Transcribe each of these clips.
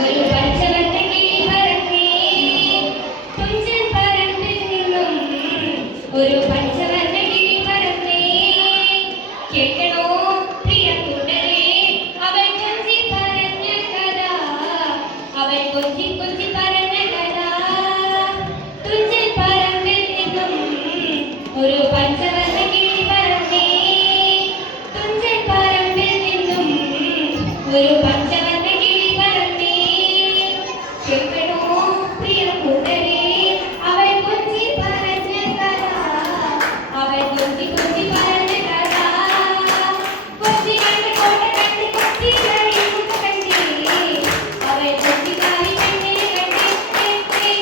ഒരു പഞ്ചവർണ്ണ കിളി പറന്നേ തുഞ്ചൻ പറമ്പിൽ നിന്നും ഒരു പഞ്ചവർണ്ണ കിളി പറന്നേ കേൾക്കണോ പ്രിയ കൂട്ടരേ അവൾ കൊഞ്ചി പറഞ്ഞ കഥ അവൾ കൊഞ്ചി കൊഞ്ചി പറഞ്ഞ കഥ തുഞ്ചൻ പറമ്പിൽ നിന്നും ഒരു പഞ്ചവർണ്ണ കിളി പറന്നേ തുഞ്ചൻ പറമ്പിൽ നിന്നും ഒരു പഞ്ചവർണ്ണ കിളി പറന്നേ കേൾക്കണോ പ്രിയ കൂട്ടരേ അവൾ കൊഞ്ചി പറഞ്ഞ കഥ അവൾ കൊഞ്ചി കൊഞ്ചി പറഞ്ഞ കഥ കൊച്ചി കണ്ട് കോട്ട കണ്ട് കൊച്ചി കഴിയുക കണ്ടേ അവൾ കൊച്ചി കാരി പെണ്ണിനെ കണ്ടേ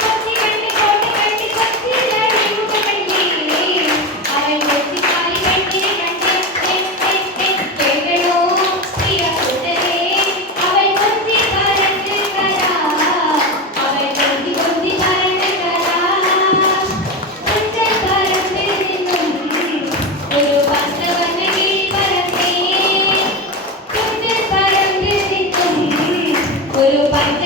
കൊച്ചി കണ്ട് കോട്ട കണ്ട് കൊച്ചി കഴിയുക കണ്ടേ അവൾ കൊച്ചി കാരി പെണ്ണിനെ കണ്ടേ കേൾക്കണോ പ്രിയ കൂട്ടരേ അവൾ കൊഞ്ചി പറഞ്ഞ കഥ അവൾ കൊഞ്ചി കൊഞ്ചി പറഞ്ഞ കഥ തുഞ്ചൻ പറമ്പിൽ നിന്നും ഒരു പഞ്ചവർണ്ണ കിളി പറന്നേ തുഞ്ചൻ പറമ്പിൽ നിന്നും ഒരു പഞ്ച